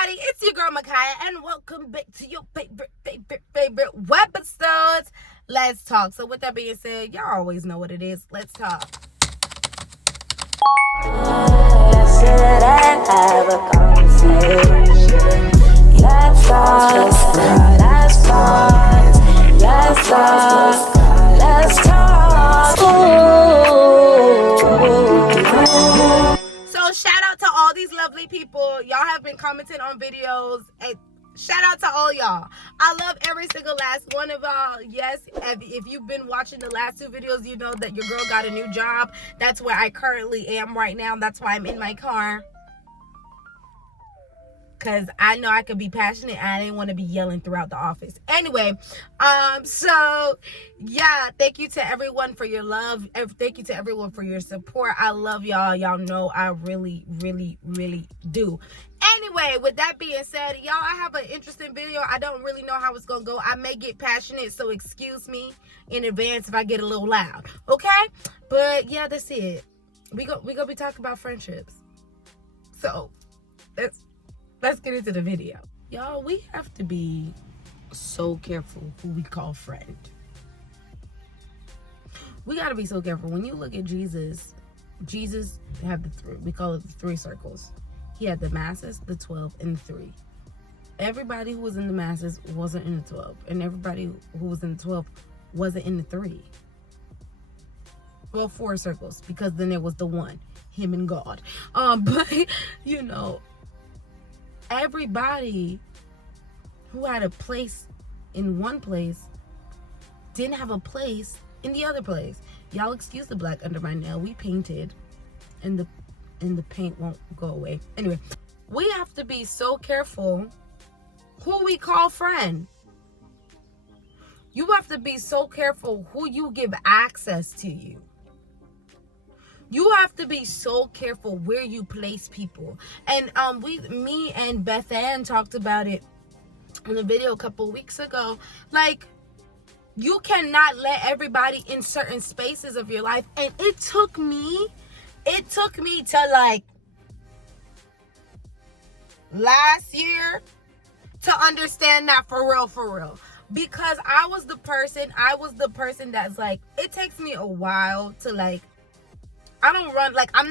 everybody, it's your girl Kaale, and welcome back to your favorite webisodes. Let's talk. So with that being said, y'all always know what it is. Let's talk. Should I have a conversation? Let's talk. Let's talk. Let's talk. Let's talk. So shout out to all these lovely people. Y'all have been commenting on videos. And shout out to all y'all. I love every single last one of y'all. Yes, if you've been watching the last two videos, you know that your girl got a new job. That's where I currently am right now. That's why I'm in my car. Because I know I could be passionate and I didn't want to be yelling throughout the office. Anyway, so yeah, thank you to everyone for your love. Thank you to everyone for your support. I love y'all. Y'all know I really, really, really do. Anyway, with that being said, y'all, I have an interesting video. I don't really know how it's going to go. I may get passionate, so excuse me in advance if I get a little loud. Okay? But yeah, that's it. We gonna be talking about friendships. So, let's get into the video. Y'all, we have to be so careful who we call friend. We got to be so careful. When you look at Jesus had the three, we call it the three circles. He had the masses, the 12, and the 3. Everybody who was in the masses wasn't in the 12. And everybody who was in the 12 wasn't in the 3. Well, 4 circles, because then there was the one, him and God. But, you know, everybody who had a place in one place didn't have a place in the other place. Y'all excuse the black under my nail. We painted and the paint won't go away. Anyway, we have to be so careful who we call friend. You have to be so careful who you give access to you. You have to be so careful where you place people. And me and Beth Ann talked about it in a video a couple weeks ago. Like, you cannot let everybody in certain spaces of your life. And it took me to like last year to understand that for real. Because I was the person that's like, it takes me a while to like, I don't run, like, I'm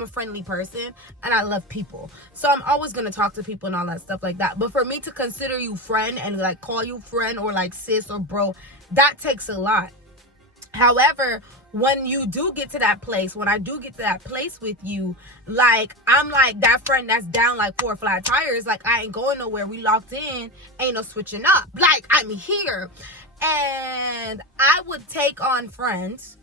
a friendly person and I love people. So I'm always going to talk to people and all that stuff like that. But for me to consider you friend and like call you friend or like sis or bro, that takes a lot. However, when you do get to that place, when I do get to that place with you, like, I'm like that friend that's down like 4 flat tires. Like, I ain't going nowhere. We locked in. Ain't no switching up. Like, I'm here. And I would take on friends.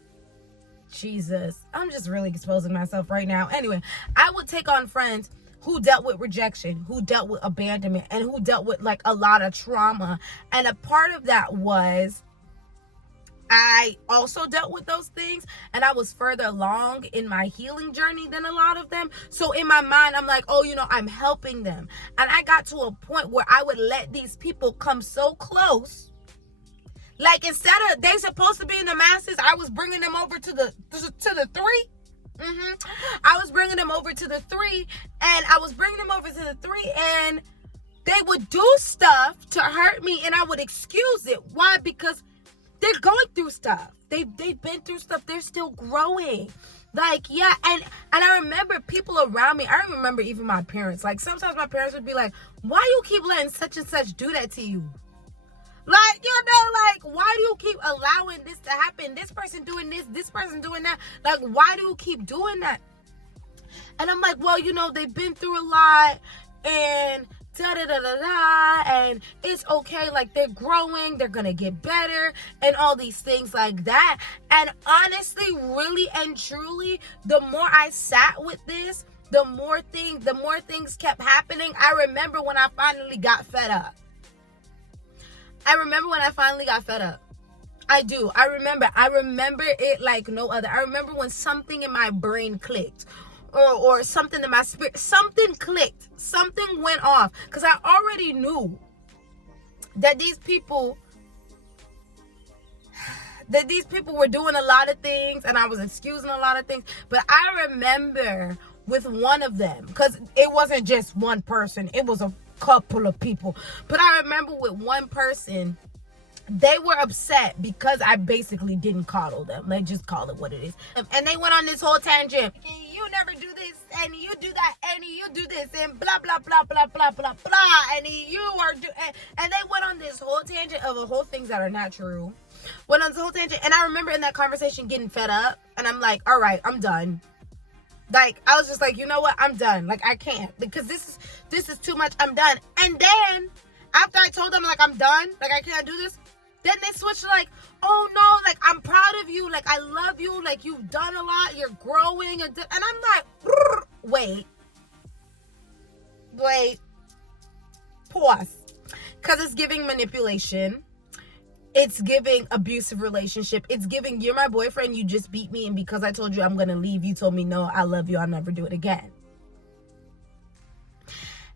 Jesus, I'm just really exposing myself right now. Anyway, I would take on friends who dealt with rejection, who dealt with abandonment, and who dealt with like a lot of trauma. And a part of that was I also dealt with those things, and I was further along in my healing journey than a lot of them. So in my mind, I'm like, oh, you know, I'm helping them. And I got to a point where I would let these people come so close. Like, instead of they supposed to be in the masses, I was bringing them over to the 3. I was bringing them over to the 3, and they would do stuff to hurt me, and I would excuse it. Why? Because they're going through stuff. They've been through stuff. They're still growing. Like, yeah, and I remember people around me. I remember even my parents. Like, sometimes my parents would be like, "Why you keep letting such and such do that to you?" Like, you know, like, why do you keep allowing this to happen? This person doing this person doing that. Like, why do you keep doing that? And I'm like, well, you know, they've been through a lot, and and it's okay. Like, they're growing, they're gonna get better, and all these things like that. And honestly, really and truly, the more I sat with this, the more things kept happening. I remember when I finally got fed up. I do. I remember it like no other. I remember when something in my brain clicked, or something in my spirit, something clicked, something went off, because I already knew that these people were doing a lot of things, and I was excusing a lot of things. But I remember with one of them, because it wasn't just one person, it was a couple of people. But I remember with one person, they were upset because I basically didn't coddle them. Let's just call it what it is. And they went on this whole tangent. You never do this, and you do that, and you do this, and blah, blah, blah, blah, blah, blah, blah. And you are and they went on this whole tangent of a whole things that are not true. Went on this whole tangent. And I remember in that conversation getting fed up. And I'm like, all right, I'm done. Like, I was just like, you know what? I'm done. Like, I can't. Because this is too much. I'm done. And then, after I told them, like, I'm done. Like, I can't do this. Then they switched to like, oh no, like, I'm proud of you. Like, I love you. Like, you've done a lot. You're growing. And I'm like, wait. Pause. Because it's giving manipulation. It's giving abusive relationship. It's giving, you're my boyfriend. You just beat me. And because I told you I'm going to leave, you told me, no, I love you. I'll never do it again.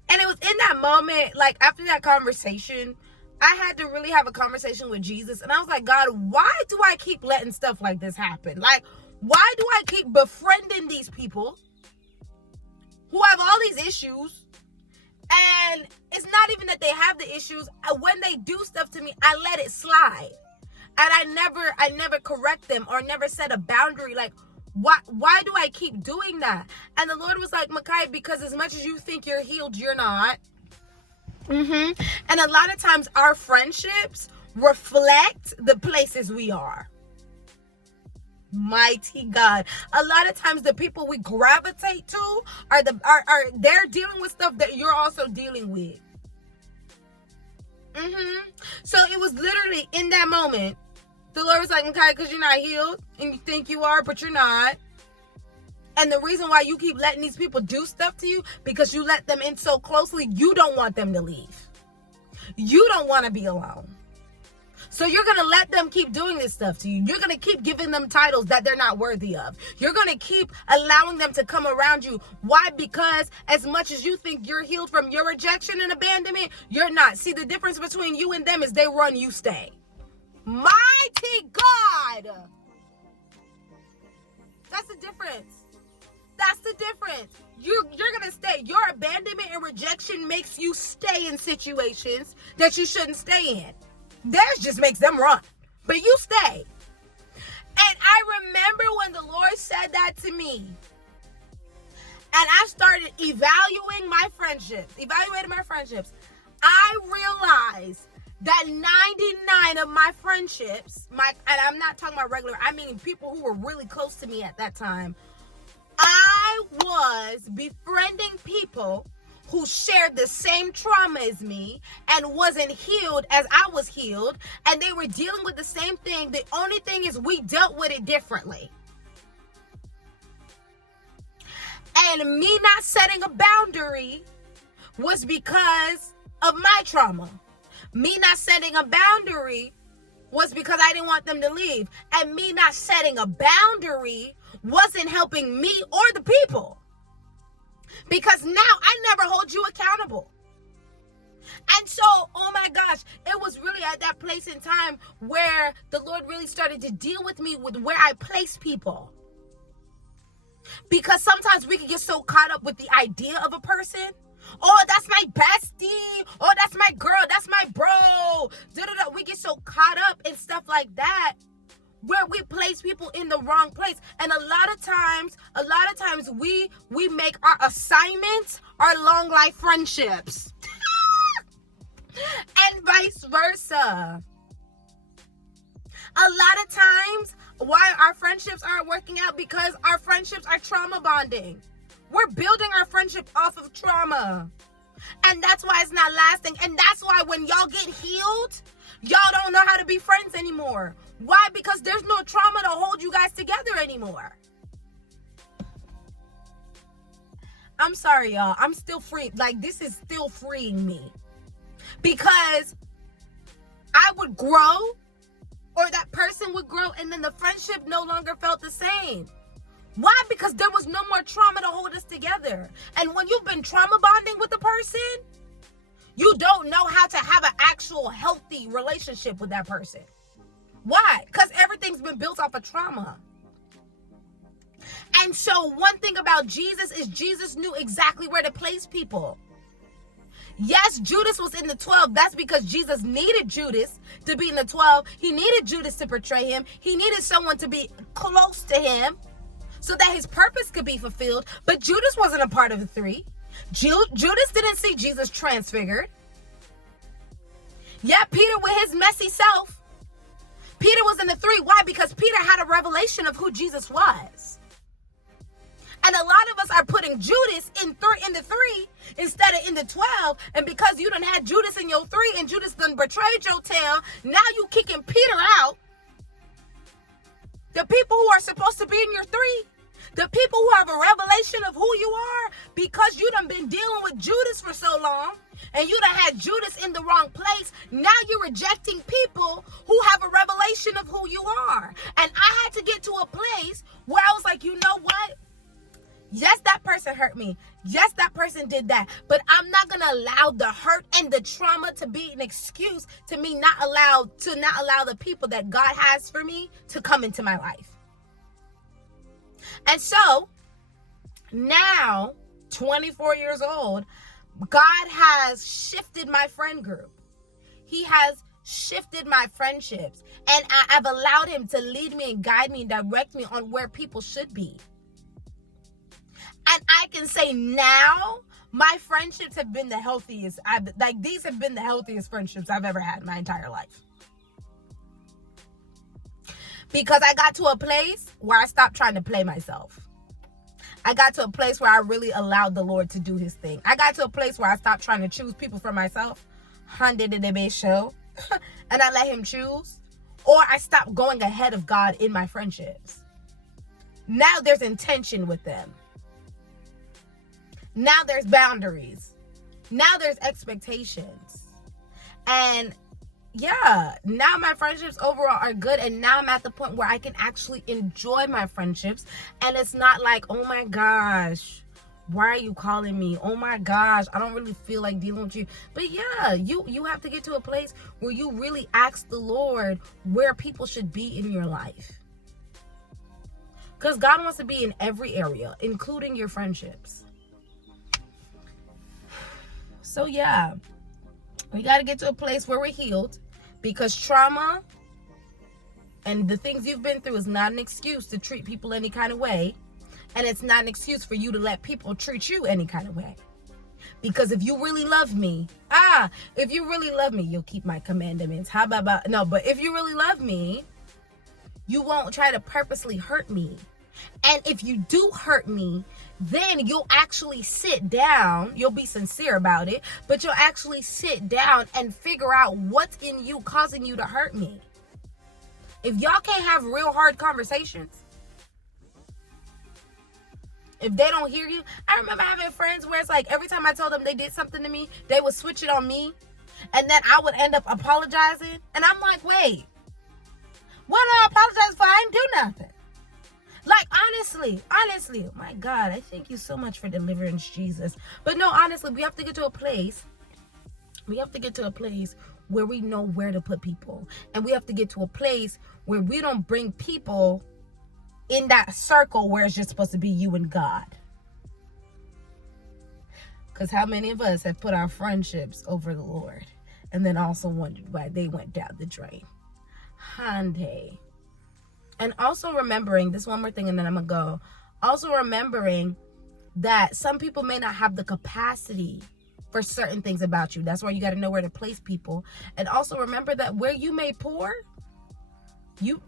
And it was in that moment, like, after that conversation, I had to really have a conversation with Jesus. And I was like, God, why do I keep letting stuff like this happen? Like, why do I keep befriending these people who have all these issues? And it's not even that they have the issues. When they do stuff to me, I let it slide. And I never correct them or never set a boundary. Like, why do I keep doing that? And the Lord was like, Makai, because as much as you think you're healed, you're not. And a lot of times our friendships reflect the places we are. Mighty God. A lot of times the people we gravitate to are they're dealing with stuff that you're also dealing with. So it was literally in that moment, the Lord was like, okay, because you're not healed and you think you are, but you're not. And the reason why you keep letting these people do stuff to you, because you let them in so closely, you don't want them to leave. You don't want to be alone. So you're going to let them keep doing this stuff to you. You're going to keep giving them titles that they're not worthy of. You're going to keep allowing them to come around you. Why? Because as much as you think you're healed from your rejection and abandonment, you're not. See, the difference between you and them is they run, you stay. Mighty God. That's the difference. That's the difference. You're going to stay. Your abandonment and rejection makes you stay in situations that you shouldn't stay in. Theirs just makes them run. But you stay. And I remember when the Lord said that to me. And I started evaluating my friendships. I realized that 99 of my friendships, and I'm not talking about regular, I mean people who were really close to me at that time, I was befriending people who shared the same trauma as me and wasn't healed as I was healed, and they were dealing with the same thing. The only thing is we dealt with it differently. And me not setting a boundary was because of my trauma. Me not setting a boundary was because I didn't want them to leave. And me not setting a boundary wasn't helping me or the people. Because now I never hold you accountable. And so, oh my gosh, it was really at that place in time where the Lord really started to deal with me with where I place people. Because sometimes we can get so caught up with the idea of a person. Oh, that's my bestie. Oh, that's my girl. That's my bro. Da-da-da. We get so caught up in stuff like that, where we place people in the wrong place. And a lot of times we make our assignments our long life friendships. And vice versa. A lot of times why our friendships aren't working out, because our friendships are trauma bonding. We're building our friendship off of trauma. And that's why it's not lasting. And that's why when y'all get healed, y'all don't know how to be friends anymore. Why? Because there's no trauma to hold you guys together anymore. I'm sorry, y'all. I'm still free. Like, this is still freeing me. Because I would grow, or that person would grow, and then the friendship no longer felt the same. Why? Because there was no more trauma to hold us together. And when you've been trauma bonding with a person, you don't know how to have an actual healthy relationship with that person. Why? Because everything's been built off of trauma. And so one thing about Jesus is Jesus knew exactly where to place people. Yes, Judas was in the 12. That's because Jesus needed Judas to be in the 12. He needed Judas to betray him. He needed someone to be close to him so that his purpose could be fulfilled. But Judas wasn't a part of the 3. Judas didn't see Jesus transfigured. Yeah, Peter with his messy self. Peter was in the 3. Why? Because Peter had a revelation of who Jesus was. And a lot of us are putting Judas in the 3 instead of in the 12. And because you done had Judas in your 3 and Judas done betrayed your tail, now you kicking Peter out. The people who are supposed to be in your 3, the people who have a revelation of who you are, because you done been dealing with Judas for so long, and you done had Judas in the wrong place, now you're rejecting people who have a revelation of who you are. And I had to get to a place where I was like, you know what? Yes, that person hurt me. Yes, that person did that. But I'm not going to allow the hurt and the trauma to be an excuse to me not allow the people that God has for me to come into my life. And so now, 24 years old, God has shifted my friend group. He has shifted my friendships. And I've allowed him to lead me and guide me and direct me on where people should be. And I can say now, my friendships have been the healthiest. These have been the healthiest friendships I've ever had in my entire life. Because I got to a place where I stopped trying to play myself. I got to a place where I really allowed the Lord to do his thing. I got to a place where I stopped trying to choose people for myself. And I let him choose. Or I stopped going ahead of God in my friendships. Now there's intention with them. Now there's boundaries. Now there's expectations. And yeah, now my friendships overall are good. And now I'm at the point where I can actually enjoy my friendships. And it's not like, oh my gosh, why are you calling me? Oh my gosh, I don't really feel like dealing with you. But yeah, you have to get to a place where you really ask the Lord where people should be in your life. Because God wants to be in every area, including your friendships. So yeah, we got to get to a place where we're healed, because trauma and the things you've been through is not an excuse to treat people any kind of way. And it's not an excuse for you to let people treat you any kind of way. Because if you really love me, you'll keep my commandments. But if you really love me, you won't try to purposely hurt me. And if you do hurt me, then you'll actually sit down. You'll be sincere about it, but you'll actually sit down and figure out what's in you causing you to hurt me. If y'all can't have real hard conversations, if they don't hear you, I remember having friends where it's like every time I told them they did something to me, they would switch it on me, and then I would end up apologizing. And I'm like, wait, what did I apologize for? I didn't do nothing. Like, honestly, oh my God, I thank you so much for deliverance, Jesus. But no, honestly, we have to get to a place where we know where to put people. And we have to get to a place where we don't bring people in that circle where it's just supposed to be you and God. Because how many of us have put our friendships over the Lord and then also wondered why they went down the drain? Hyundai. And also remembering, this one more thing and then I'm going to go. Also remembering that some people may not have the capacity for certain things about you. That's why you got to know where to place people. And also remember that where you may pour, you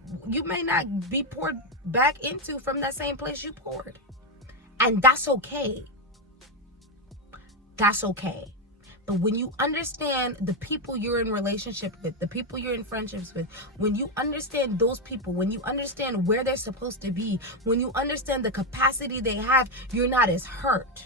may not be poured back into from that same place you poured. And that's okay. That's okay. But when you understand the people you're in relationship with, the people you're in friendships with, when you understand those people, when you understand where they're supposed to be, when you understand the capacity they have, you're not as hurt.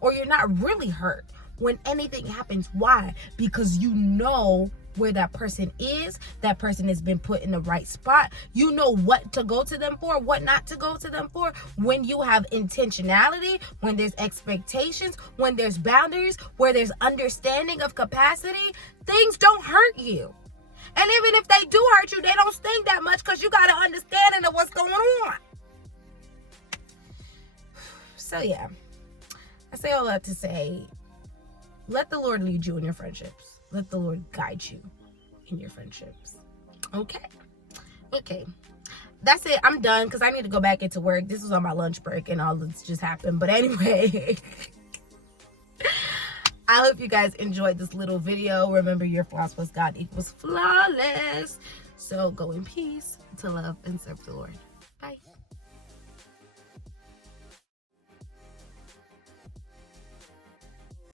Or you're not really hurt when anything happens. Why? Because you know where that person is. That person has been put in the right spot. You know what to go to them for, what not to go to them for. When you have intentionality, when there's expectations, when there's boundaries, where there's understanding of capacity, things don't hurt you. And even if they do hurt you, they don't sting that much because you got an understanding of what's going on. So yeah, I say all that to say, let the Lord lead you in your friendships. Let the Lord guide you in your friendships. Okay, that's it. I'm done because I need to go back into work. This was on my lunch break and all this just happened. But anyway, I hope you guys enjoyed this little video. Remember, your flaws plus God equals flawless. So go in peace to love and serve the Lord.